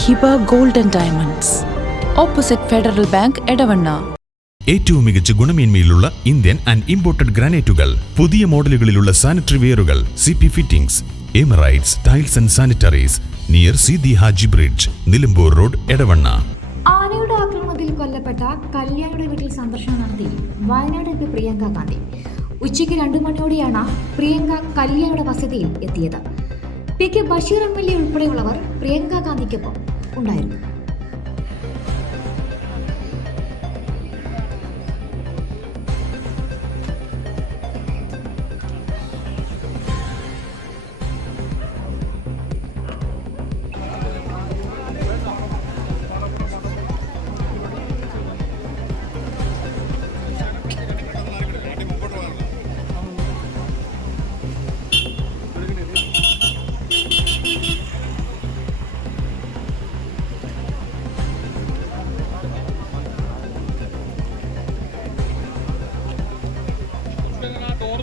Hiba gold and diamonds. Opposite federal bank Edavanna. ഏറ്റവും മികച്ച ഗുണമേന്മയിലുള്ള ഇന്ത്യൻ ആൻഡ് ഇമ്പോർട്ടഡ് ഗ്രാനൈറ്റുകൾ പുതിയ മോഡലുകളിലുള്ള sanitary വെയറുകൾ C P fittings Emirates tiles and sanitaries near Sidi Haji bridge Nilambur road Edavanna. ആനയുടെ ആക്രമണത്തിൽ കൊല്ലപ്പെട്ട കല്യാണിയുടെ വീട്ടിൽ സന്ദർശനം നടത്തി വയനാട് എം പി പ്രിയങ്ക ഗാന്ധി. ഉച്ചയ്ക്ക് രണ്ടു മണിയോടെയാണ് പ്രിയങ്ക കല്യാണിയുടെ വസതിയിൽ എത്തിയത്. P K Basheer M L A ഉൾപ്പെടെയുള്ളവർ പ്രിയങ്ക ഗാന്ധിക്കൊപ്പം ഉണ്ടായിരുന്നു.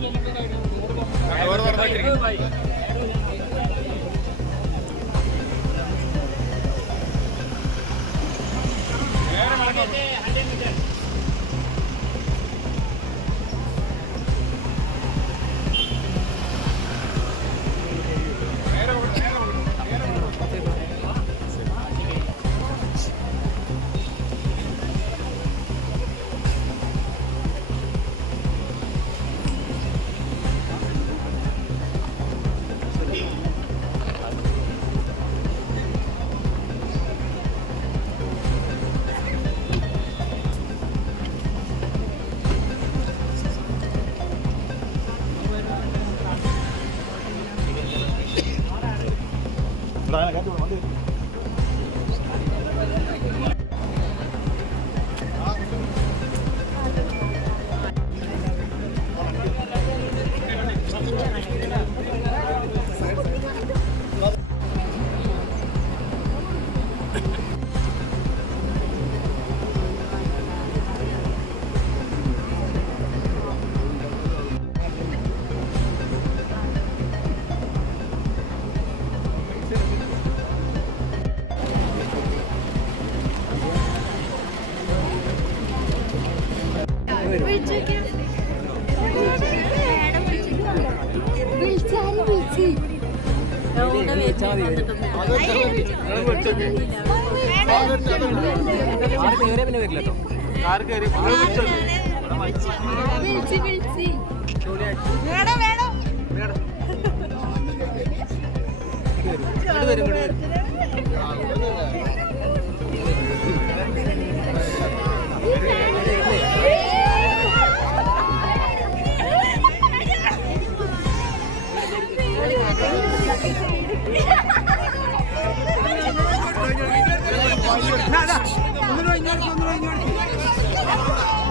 Driver 来，来，来 là cái. വരും ഒന്നുകൂടെ ഇങ്ങോട്ട് ഒന്നുകൂടെ ഇങ്ങോട്ട്